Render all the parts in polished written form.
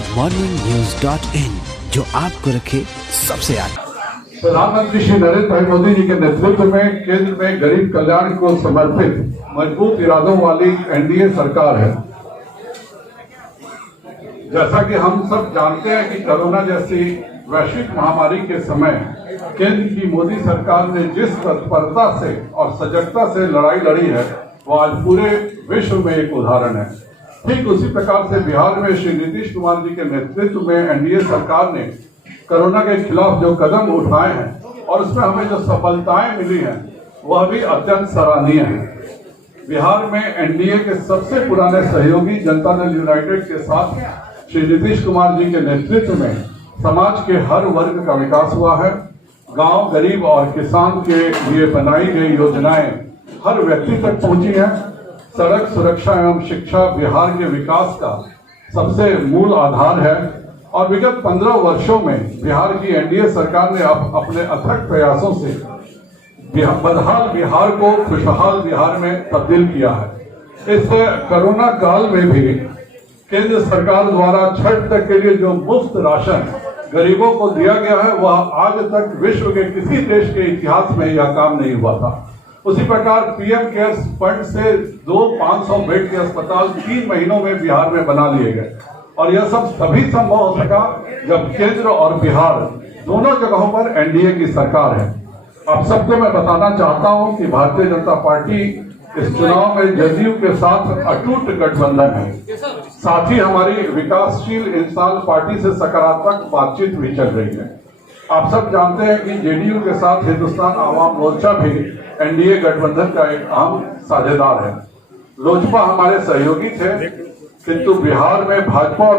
goodmorningnews.in, जो आपको रखे सबसे आगे। प्रधानमंत्री श्री नरेंद्र भाई मोदी जी के नेतृत्व में केंद्र में गरीब कल्याण को समर्पित मजबूत इरादों वाली एनडीए सरकार है। जैसा कि हम सब जानते हैं कि कोरोना जैसी वैश्विक महामारी के समय केंद्र की मोदी सरकार ने जिस तत्परता से और सजगता से लड़ाई लड़ी है, वो आज पूरे विश्व में एक उदाहरण है। ठीक उसी प्रकार से बिहार में श्री नीतीश कुमार जी के नेतृत्व में एनडीए सरकार ने कोरोना के खिलाफ जो कदम उठाए हैं और उसमें हमें जो सफलताएं मिली हैं, वह भी अत्यंत सराहनीय है। बिहार में एनडीए के सबसे पुराने सहयोगी जनता दल यूनाइटेड के साथ श्री नीतीश कुमार जी के नेतृत्व में समाज के हर वर्ग का विकास हुआ है। गांव, गरीब और किसान के लिए बनाई गई योजनाएं हर व्यक्ति तक पहुंची हैं। सड़क सुरक्षा एवं शिक्षा बिहार के विकास का सबसे मूल आधार है और विगत 15 वर्षों में बिहार की एनडीए सरकार ने अपने अथक प्रयासों से बदहाल बिहार को खुशहाल बिहार में तब्दील किया है। इस कोरोना काल में भी केंद्र सरकार द्वारा छठ तक के लिए जो मुफ्त राशन गरीबों को दिया गया है, वह आज तक विश्व के किसी देश के इतिहास में यह काम नहीं हुआ था। उसी प्रकार पीएम केयर्स फंड से 500 बेड के अस्पताल 3 महीनों में बिहार में बना लिए गए और यह सब तभी संभव हो सका जब केंद्र और बिहार दोनों जगहों पर एनडीए की सरकार है। आप सबको मैं बताना चाहता हूं कि भारतीय जनता पार्टी इस चुनाव में जदयू के साथ अटूट गठबंधन है। साथ ही हमारी विकासशील इंसान पार्टी से सकारात्मक बातचीत भी चल रही है। आप सब जानते हैं कि जेडीयू के साथ हिंदुस्तान आवाम मोर्चा भी एनडीए गठबंधन का एक अहम साझेदार है। लोजपा हमारे सहयोगी थे, किंतु बिहार में भाजपा और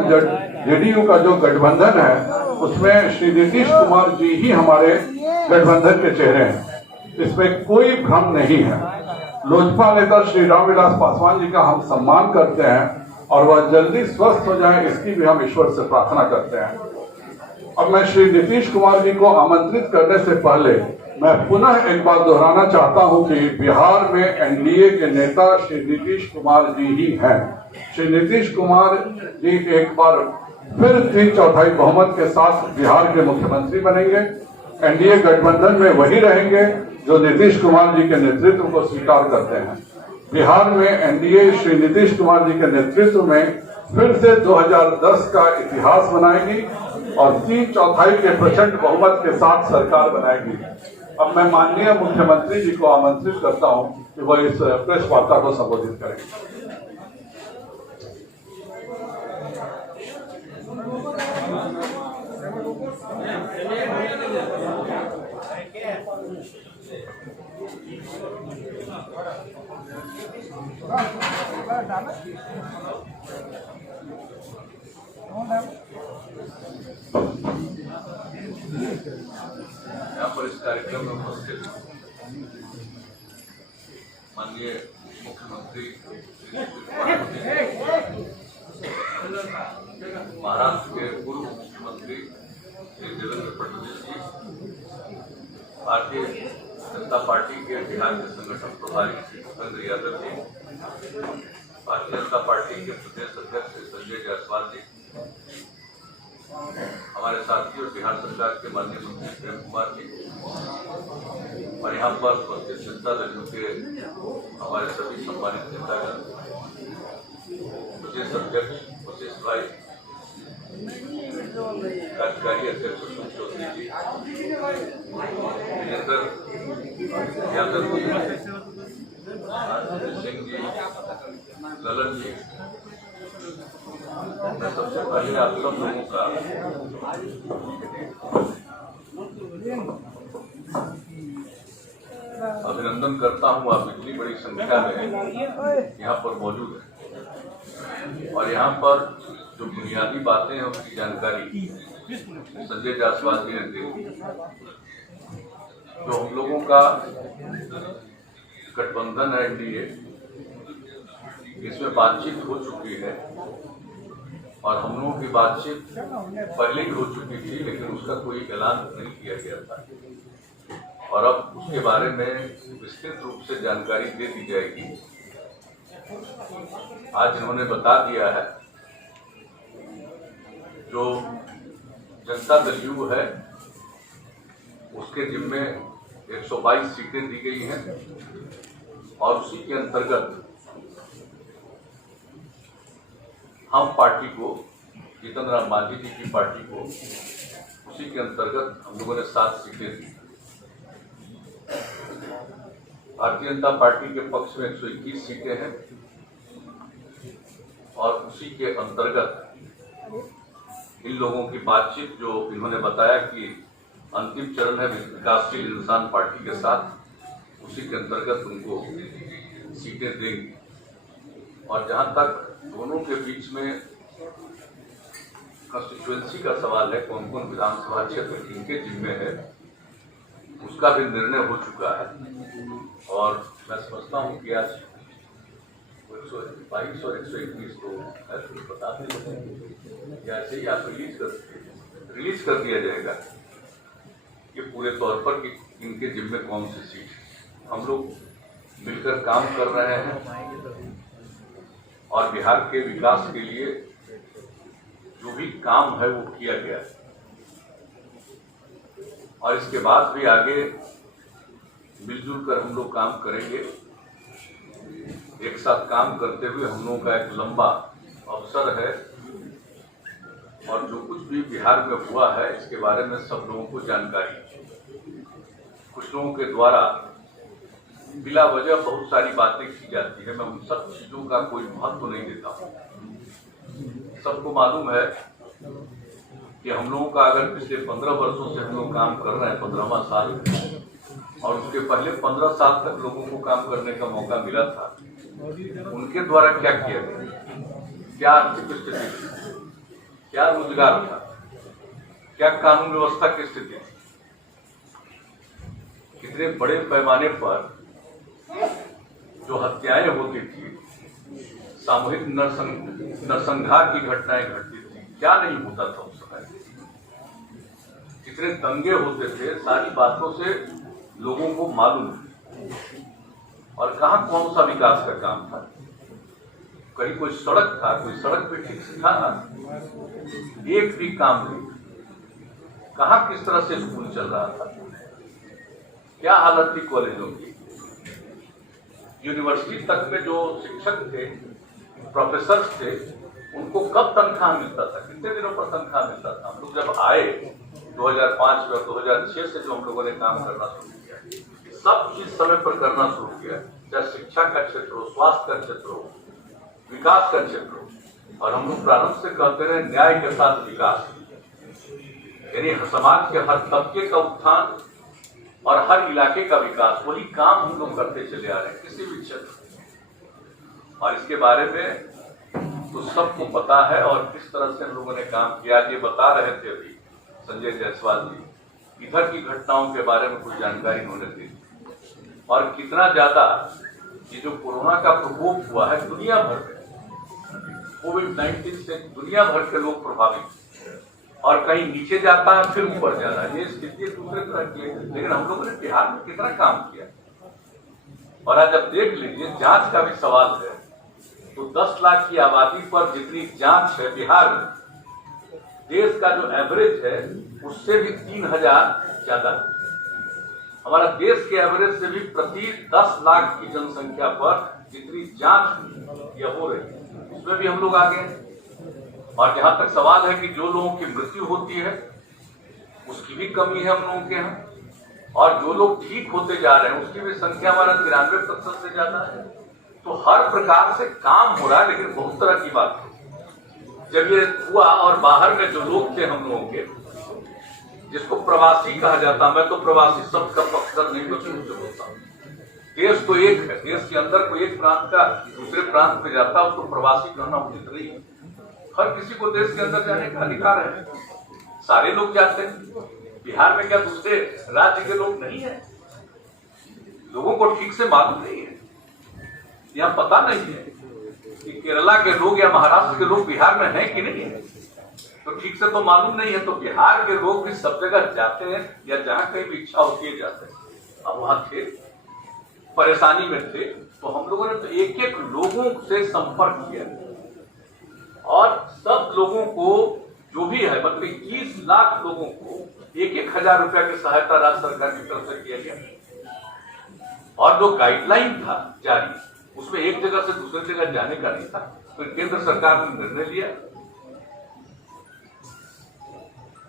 जेडीयू का जो गठबंधन है, उसमें श्री नीतीश कुमार जी ही हमारे गठबंधन के चेहरे हैं। इसमें कोई भ्रम नहीं है। लोजपा नेता श्री रामविलास पासवान जी का हम सम्मान करते हैं और वह जल्दी स्वस्थ हो जाए, इसकी भी हम ईश्वर से प्रार्थना करते हैं। अब मैं श्री नीतीश कुमार जी को आमंत्रित करने से पहले मैं पुनः एक बात दोहराना चाहता हूं कि बिहार में एनडीए के नेता श्री नीतीश कुमार जी ही हैं। श्री नीतीश कुमार जी एक बार फिर 3/4 बहुमत के साथ बिहार के मुख्यमंत्री बनेंगे। एनडीए गठबंधन में वही रहेंगे जो नीतीश कुमार जी के नेतृत्व को स्वीकार करते हैं। बिहार में एनडीए श्री नीतीश कुमार जी के नेतृत्व में फिर से 2010 का इतिहास बनाएगी और 3/4 के प्रचंड बहुमत के साथ सरकार बनाएगी। अब मैं माननीय मुख्यमंत्री जी को आमंत्रित करता हूं कि वह इस प्रेस वार्ता को संबोधित करें। यहाँ पर इस कार्यक्रम में उपस्थित माननीय मुख्यमंत्री महाराष्ट्र के पूर्व मुख्यमंत्री श्री देवेंद्र फडणवीस जी, भारतीय जनता पार्टी के बिहार के संगठन प्रभारी श्री भूपेंद्र यादव जी, भारतीय जनता पार्टी के प्रदेश अध्यक्ष श्री संजय जायसवाल जी, हमारे साथी और बिहार सरकार के माननीय मंत्री प्रेम कुमार जी और यहाँ पर उपस्थित जनता दल के हमारे सभी सम्मानित नेतागण, प्रदेश अध्यक्ष वशिष्ठ भाई, कार्यकारी अध्यक्ष अशोक चौधरी जी, विजेंद्र यादव जी, सिंह जी, ललन जी, मैं सबसे पहले आप सब लोगों का अभिनंदन करता हूँ। आप इतनी बड़ी संख्या में यहाँ पर मौजूद है और यहाँ पर जो बुनियादी बातें हैं उसकी जानकारी संजय जायसवाल जी ने दी। जो हम लोगों का गठबंधन है एनडीए, इसमें बातचीत हो चुकी है और हम लोगों की बातचीत पहले ही हो चुकी थी, लेकिन उसका कोई ऐलान नहीं किया गया था और अब उसके बारे में विस्तृत रूप से जानकारी दे दी जाएगी। आज इन्होंने बता दिया है जो जनता दल यू है उसके जिम्मे 122 सीटें दी गई हैं और उसी के अंतर्गत हम पार्टी को, जीतन राम मांझी जी की पार्टी को, उसी के अंतर्गत हम लोगों ने 7 सीटें दी। भारतीय जनता पार्टी के पक्ष में 121 सीटें हैं और उसी के अंतर्गत इन लोगों की बातचीत जो इन्होंने बताया कि अंतिम चरण है विकासशील इंसान पार्टी के साथ, उसी के अंतर्गत उनको सीटें देंगी। और जहां तक दोनों के बीच में कंस्टिट्यूएंसी का सवाल है, कौन कौन विधानसभा क्षेत्र किनके जिम्मे है, उसका भी निर्णय हो चुका है। और मैं समझता हूं कि आज 122 और 121 को बताते हैं, ऐसे ही आप रिलीज कर दिया जाएगा कि पूरे तौर पर कि इनके जिम्मे कौन सी सीट। हम लोग मिलकर काम कर रहे हैं और बिहार के विकास के लिए जो भी काम है वो किया गया है और इसके बाद भी आगे मिलजुल कर हम लोग काम करेंगे। एक साथ काम करते हुए हम लोगों का एक लंबा अवसर है और जो कुछ भी बिहार में हुआ है इसके बारे में सब लोगों को जानकारी। कुछ लोगों के द्वारा बिला वजह बहुत सारी बातें की जाती है, मैं उन सब चीजों का कोई महत्व नहीं देता हूँ। सबको मालूम है कि हम लोगों का अगर पिछले 15 वर्षों से हम लोग काम कर रहे हैं, 15वां साल, और उसके पहले 15 साल तक लोगों को काम करने का मौका मिला था, उनके द्वारा क्या किया गया, क्या आर्थिक स्थिति थी, क्या रोजगार था, क्या कानून व्यवस्था की स्थिति थी, कितने बड़े पैमाने पर जो हत्याएं होती थी, सामूहिक नरसंहार की घटनाएं घटती थी, क्या नहीं होता था उस समय, कितने दंगे होते थे, सारी बातों से लोगों को मालूम है। और कहां कौन सा विकास का काम था, कहीं कोई सड़क था, कोई सड़क पे ठीक से था, एक भी काम नहीं, कहां किस तरह से स्कूल चल रहा था, क्या हालत थी कॉलेजों की, यूनिवर्सिटी तक में जो शिक्षक थे, प्रोफेसर थे, उनको कब तनख्वाह मिलता था, कितने दिनों पर तनख्वाह मिलता था। हम लोग जब आए 2005 में और 2006 से जो हम लोगों ने काम करना शुरू किया, सब चीज समय पर करना शुरू किया, चाहे शिक्षा का क्षेत्र हो, स्वास्थ्य का क्षेत्र हो, विकास का क्षेत्र हो। और हम लोग प्रारंभ से कहते रहे न्याय के साथ विकास, यानी समाज के हर तबके का उत्थान और हर इलाके का विकास, वही काम हम लोग करते चले आ रहे हैं किसी भी क्षेत्र। और इसके बारे में तो सबको पता है और किस तरह से हम लोगों ने काम किया। ये बता रहे थे अभी संजय जायसवाल जी, इधर की घटनाओं के बारे में कुछ जानकारी उन्होंने दी और कितना ज्यादा ये जो कोरोना का प्रकोप हुआ है दुनिया भर में, कोविड-19 से दुनिया भर के लोग प्रभावित, और कहीं नीचे जाता है फिर ऊपर जा रहा है, ये स्थिति दूसरे तरह की है। लेकिन हम लोगों ने बिहार में कितना काम किया। और आज आप देख लीजिए, जांच का भी सवाल है तो 10 लाख की आबादी पर जितनी जांच है बिहार में, देश का जो एवरेज है उससे भी 3000 ज्यादा। हमारा देश के एवरेज से भी प्रति 10 लाख की जनसंख्या पर जितनी जांच या हो रही है उसमें भी हम लोग आगे हैं। और जहां तक सवाल है कि जो लोगों की मृत्यु होती है उसकी भी कमी है हम लोगों के यहाँ, और जो लोग ठीक होते जा रहे हैं उसकी भी संख्या हमारा 93% से ज्यादा है। तो हर प्रकार से काम हो रहा है। लेकिन बहुत तरह की बात है, जब ये हुआ और बाहर में जो लोग थे हम लोगों के, जिसको प्रवासी कहा जाता, मैं तो प्रवासी शब्द का पक्षधर नहीं बचूं से बोलता हूँ। देश तो एक है, देश के अंदर कोई एक प्रांत का दूसरे प्रांत में जाता है उसको प्रवासी कहना उचित नहीं है। हर किसी को देश के अंदर जाने का अधिकार है, सारे लोग जाते हैं। बिहार में क्या दूसरे राज्य के लोग नहीं है? लोगों को ठीक से मालूम नहीं है, यहाँ पता नहीं है कि केरला के लोग या महाराष्ट्र के लोग बिहार में हैं कि नहीं है, तो ठीक से तो मालूम नहीं है। तो बिहार के लोग भी सब जगह जाते हैं या जहां कहीं भी इच्छा होती है जाते हैं। अब वहां थे, परेशानी में थे, तो हम लोगों ने तो एक एक लोगों से संपर्क किया और सब लोगों को जो भी है, मतलब 21 लाख लोगों को 1,000 रुपया की सहायता राज्य सरकार की तरफ से किया गया। और जो गाइडलाइन था जारी, उसमें एक जगह से दूसरी जगह जाने का नहीं था, तो केंद्र सरकार ने निर्णय लिया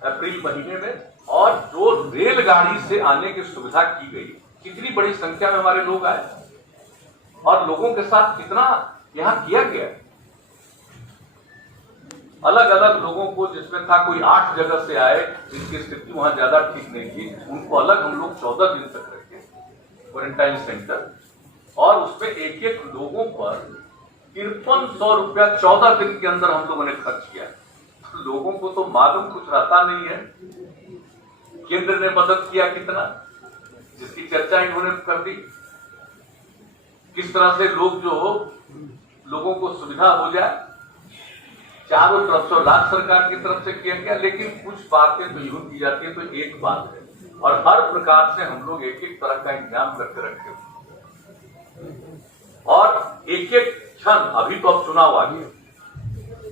अप्रैल महीने में। और जो रेलगाड़ी से आने की सुविधा की गई, कितनी बड़ी संख्या में हमारे लोग आए और लोगों के साथ कितना यहां किया गया। अलग अलग लोगों को, जिसमें था कोई 8 जगह से आए जिनकी स्थिति वहां ज्यादा ठीक नहीं थी, उनको अलग हम लोग 14 दिन तक रखे क्वारंटाइन सेंटर। और उसमें एक एक लोगों पर 5300 रुपया 14 दिन के अंदर हम लोगों ने खर्च किया। तो लोगों को तो मालूम कुछ रहता नहीं है केंद्र ने मदद किया कितना, जिसकी चर्चा इन्होंने कर दी। किस तरह से लोगों को सुविधा हो जाए, चारों तरफ से राज्य सरकार की तरफ से किया गया। लेकिन कुछ बातें तो यूं की जाती है, तो एक बात है, और हर प्रकार से हम लोग एक एक तरह का इंतजाम करके रखे हुए। और एक एक क्षण, अभी तो अब चुनाव आ गया,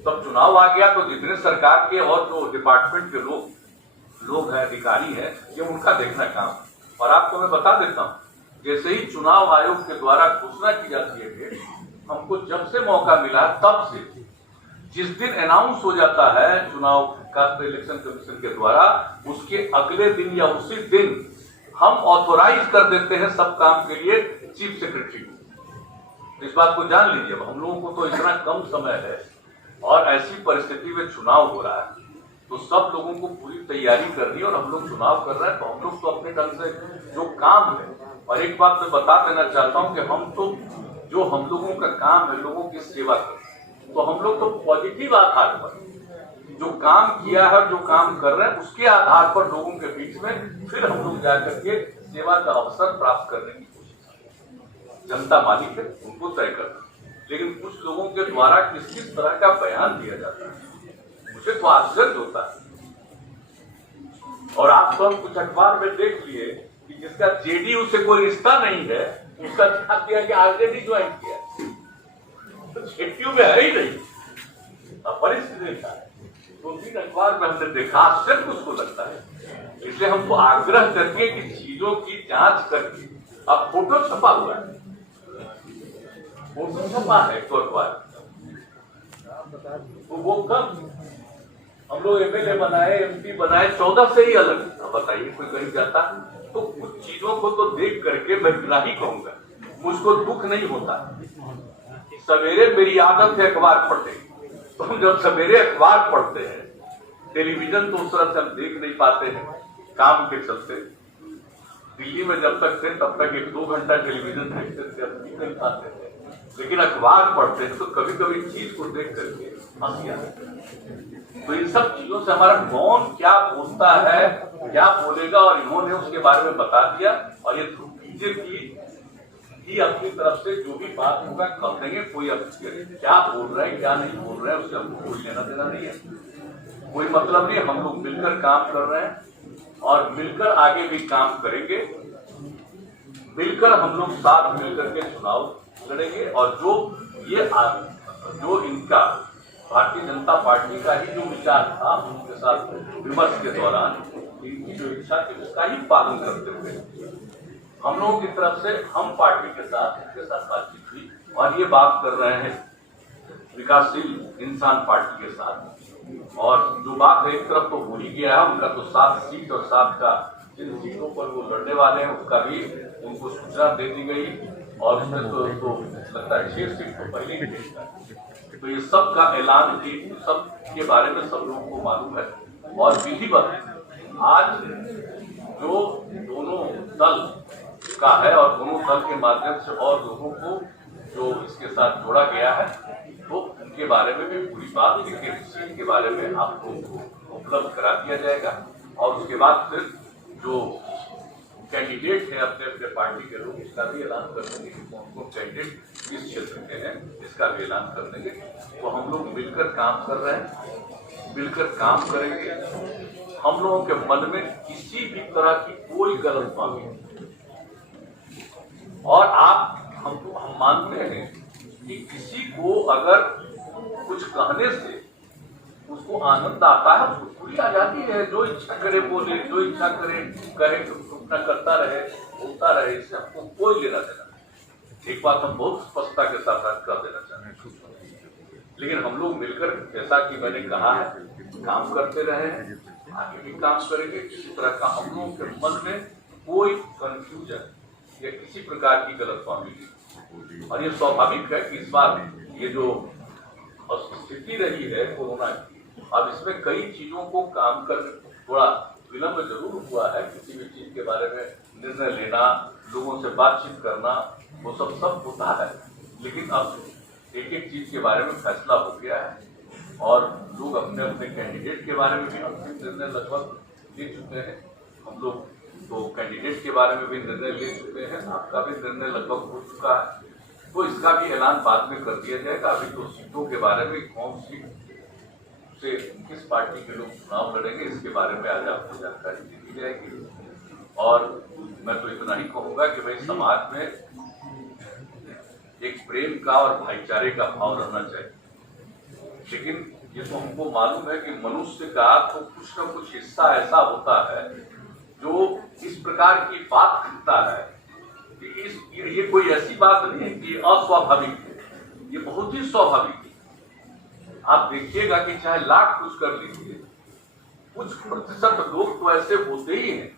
तब चुनाव आ गया तो जितने सरकार के और जो डिपार्टमेंट के लोग हैं, अधिकारी हैं, ये उनका देखना काम। और आपको मैं बता देता हूं, जैसे ही चुनाव आयोग के द्वारा घोषणा की जाती है कि हमको जब से मौका मिला, तब से जिस दिन अनाउंस हो जाता है चुनाव का इलेक्शन कमीशन के द्वारा, उसके अगले दिन या उसी दिन हम ऑथोराइज कर देते हैं सब काम के लिए चीफ सेक्रेटरी को। इस बात को जान लीजिए। हम लोगों को तो इतना कम समय है और ऐसी परिस्थिति में चुनाव हो रहा है, तो सब लोगों को पूरी तैयारी करनी, और हम लोग चुनाव कर रहे हैं, तो हम लोग तो अपने ढंग से जो काम है। और एक बात मैं बता देना चाहता हूं कि हम तो, जो हम लोगों का काम है लोगों की सेवा करना, तो हम लोग तो पॉजिटिव आधार पर जो काम किया है, जो काम कर रहे हैं, उसके आधार पर लोगों के बीच में फिर हम लोग जाकर के सेवा का अवसर प्राप्त करने की कोशिश करते। जनता मालिक है, उनको तय करना। लेकिन कुछ लोगों के द्वारा किस किस तरह का बयान दिया जाता है, मुझे तो आश्चर्य होता है। और आप तो हम कुछ अखबार में देख लिए कि जिसका जेडीयू से कोई रिश्ता नहीं है, उसका ध्यान दिया कि आरजेडी ज्वाइन किया, तो जेडीयू में है ही नहीं। परिस्थिति था, 2-3 अखबार में हमने देखा, आश्चर्य उसको लगता है। इसलिए हमको आग्रह करके कि चीजों की जांच करके, अब फोटो छपा हुआ है, फोटो छपा है तो अखबार, वो कब हम लोग एमएलए बनाए, एमपी बनाए, 14 से ही अलग। अब बताइए कोई कहीं जाता, तो कुछ चीजों को तो देख करके मैं बिना ही कहूंगा, मुझको दुख नहीं होता। सवेरे मेरी आदत है अखबार पढ़ने, तो हम जब सवेरे अखबार पढ़ते हैं, टेलीविजन तो उस तरह से हम देख नहीं पाते हैं काम के चलते। दिल्ली में जब तक थे तब तक 1-2 घंटा टेलीविजन देखते थे, अब नहीं पाते थे। लेकिन अखबार पढ़ते हैं तो कभी कभी चीज को देख करके हंसी आती है। तो इन सब चीजों से हमारा कौन क्या बोलता है, क्या बोलेगा, और इन्होंने उसके बारे में बता दिया। और ये बीजेपी ही अपनी तरफ से जो भी बात होगा कर देंगे। कोई अब क्या बोल रहे हैं क्या नहीं बोल रहे हैं उससे हमको कोई लेना देना नहीं है, कोई मतलब नहीं। हम लोग मिलकर काम कर रहे हैं और मिलकर आगे भी काम करेंगे। मिलकर हम लोग साथ मिलकर के चुनाव लड़ेंगे। और जो इनका भारतीय जनता पार्टी का ही जो विचार था, उनके साथ विमर्श के दौरान इनकी जो इच्छा थी उसका ही पालन करते हुए हम लोगों की तरफ से हम पार्टी के साथ इनके साथ बातचीत हुई। और ये बात कर रहे हैं विकासशील इंसान पार्टी के साथ। और जो बात है एक तरफ तो हो ही गया है, उनका तो 7 सीट और 7 का जिन सीटों पर वो लड़ने वाले हैं उसका भी उनको सूचना दे दी गई। और उसमें तो लगता है 6 सीट तो पहले ही देता है। तो ये सब का ऐलान भी सब के बारे में सब लोगों को मालूम है। और विधिवत आज जो दोनों दल का है और दोनों दल के माध्यम से और लोगों को जो इसके साथ जोड़ा गया है, तो उनके बारे में भी पूरी बात सीट के बारे में आप लोगों को उपलब्ध करा दिया जाएगा। और उसके बाद फिर जो कैंडिडेट है अपने अपने पार्टी के लोग, इसका भी ऐलान कर देंगे कि कौन कौन कैंडिडेट किस क्षेत्र के हैं, इसका भी ऐलान कर देंगे। तो हम लोग मिलकर काम कर रहे हैं, मिलकर काम करेंगे। हम लोगों के मन में किसी भी तरह की कोई गलतफहमी नहीं। और हम मानते हैं कि किसी को अगर कुछ कहने से उसको आनंद आता है, उसको पूरी आजादी है, जो इच्छा करे बोले, जो इच्छा करे कहे, अपना करता रहे, बोलता रहे, इससे आपको कोई लेना देना नहीं। एक बात हम बहुत स्पष्टता के साथ कर देना चाहते हैं, लेकिन हम लोग मिलकर, जैसा कि मैंने कहा है, काम करते रहे हैं, आगे भी काम करेंगे। किसी तरह का हम लोगों के मन में कोई कंफ्यूजन या किसी प्रकार की गलतफहमी नहीं। और ये स्वाभाविक है कि इस बार ये जो स्थिति रही है कोरोना की, अब इसमें कई चीजों को काम कर थोड़ा विलंब जरूर हुआ है। किसी भी चीज के बारे में निर्णय लेना, लोगों से बातचीत करना, वो सब होता है, लेकिन अब एक एक चीज के बारे में फैसला हो गया है और लोग अपने अपने कैंडिडेट के बारे में भी अंतिम निर्णय लगभग ले चुके हैं। हम लोग तो कैंडिडेट के बारे में भी निर्णय ले चुके हैं, आपका भी निर्णय लगभग हो चुका है, तो इसका भी ऐलान बाद में कर दिया जाएगा। अभी तो सीटों के बारे में, कौन सी से किस पार्टी के लोग चुनाव लड़ेंगे, इसके बारे में आज आपको जानकारी दी जाएगी। और मैं तो इतना ही कहूंगा कि भाई समाज में एक प्रेम का और भाईचारे का भाव रहना चाहिए, लेकिन ये तो हमको मालूम है कि मनुष्य का तो कुछ न कुछ हिस्सा ऐसा होता है जो इस प्रकार की बात करता है कि ये कोई ऐसी बात नहीं है कि अस्वाभाविक है, ये बहुत ही स्वाभाविक है। आप देखिएगा कि चाहे लाख कुछ कर लीजिए, कुछ प्रतिशत लोग तो ऐसे होते ही हैं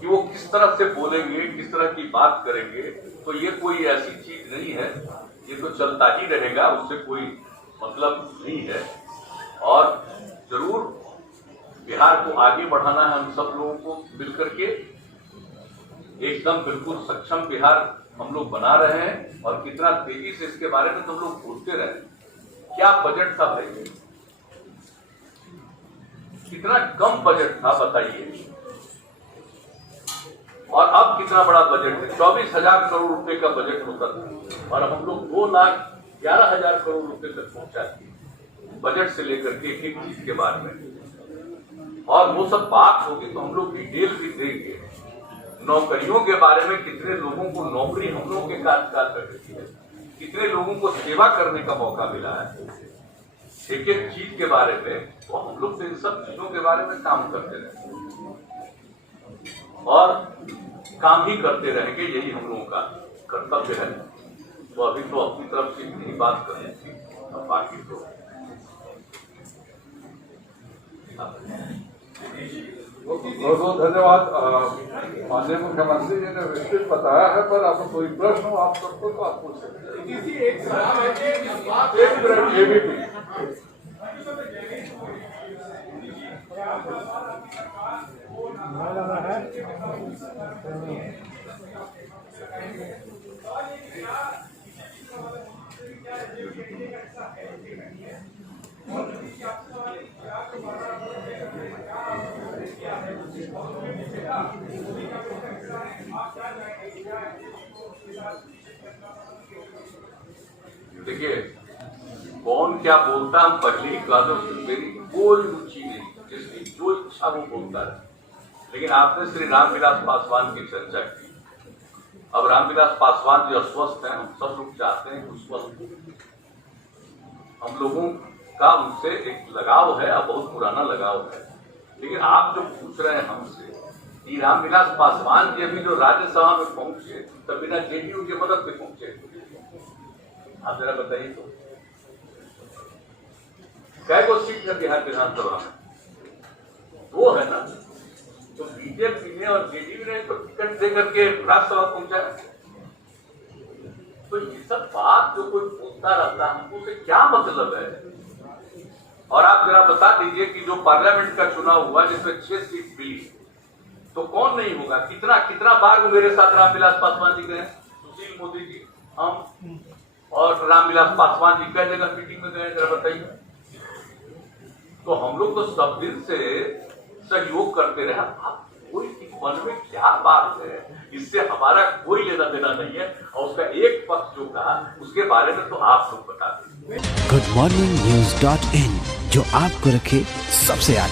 कि वो किस तरह से बोलेंगे, किस तरह की बात करेंगे, तो ये कोई ऐसी चीज नहीं है, ये तो चलता ही रहेगा, उससे कोई मतलब नहीं है। और जरूर बिहार को आगे बढ़ाना है हम सब लोगों को मिलकर के, एकदम बिल्कुल सक्षम बिहार हम लोग बना रहे हैं। और कितना तेजी से इसके बारे में तो हम लोग बोलते रहे, क्या बजट था भाई, कितना कम बजट था बताइए, और अब कितना बड़ा बजट है। 24,000 करोड़ रुपए का बजट होता था और हम लोग 2,11,000 करोड़ रुपए तक पहुंचा दिए बजट से लेकर के एक चीज के बारे में। और वो सब बात होगी तो हम लोग डिटेल भी देंगे। नौकरियों के बारे में, कितने लोगों को नौकरी हम लोगों के कार्यकाल में मिली है, कितने लोगों को सेवा करने का मौका मिला है, एक एक चीज के बारे में, तो हम लोग तो इन सब चीजों के बारे में काम करते रहे और काम ही करते रहेंगे, यही हम लोगों का कर्तव्य है। तो अभी तो अपनी तरफ से इतनी बात करनी थी, अब बाकी तो बहुत बहुत धन्यवाद। माननीय मुख्यमंत्री जी ने विस्तृत बताया है, पर आपको कोई प्रश्न हो आप सबको तो आप पूछ सकते देखिए, कौन क्या बोलता हम पहले ही कहा, मेरी कोई रुचि नहीं, जिसकी जो इच्छा वो बोलता है। लेकिन आपने श्री रामविलास पासवान की चर्चा की। अब रामविलास पासवान जो अस्वस्थ हैं, हम सब लोग चाहते हैं कि स्वस्थ हो। हम लोगों का उनसे एक लगाव है, अब बहुत पुराना लगाव है। लेकिन आप जो पूछ रहे हैं हमसे कि रामविलास पासवान जी अभी जो राज्यसभा में पहुंचे, तब बिना जेडीयू की मदद से पहुंचे, आप जरा बताइए तो कै को सीट है बिहार विधानसभा में? 2 है ना। तो बीजेपी ने और जेडीयू ने तो टिकट दे करके राज्यसभा पहुंचा। तो ये सब बात जो कोई पूछता रहता है, हमको उसे क्या मतलब है? और आप जरा बता दीजिए कि जो पार्लियामेंट का चुनाव हुआ जिसमें 6 सीट मिली, तो कौन नहीं होगा? कितना बार वो मेरे साथ रामविलास पासवान जी गए, सुशील मोदी जी, हम और रामविलास पासवान जी कई जगह मीटिंग में गए, जरा बताइए। तो हम लोग तो सब दिन से सहयोग करते रहे। आप कोई मन में क्या बात है, इससे हमारा कोई लेना देना नहीं है। और उसका एक पक्ष जो कहा, उसके बारे में तो आप लोग बता दें। goodmorningnews.in, जो आपको रखे सबसे आगे।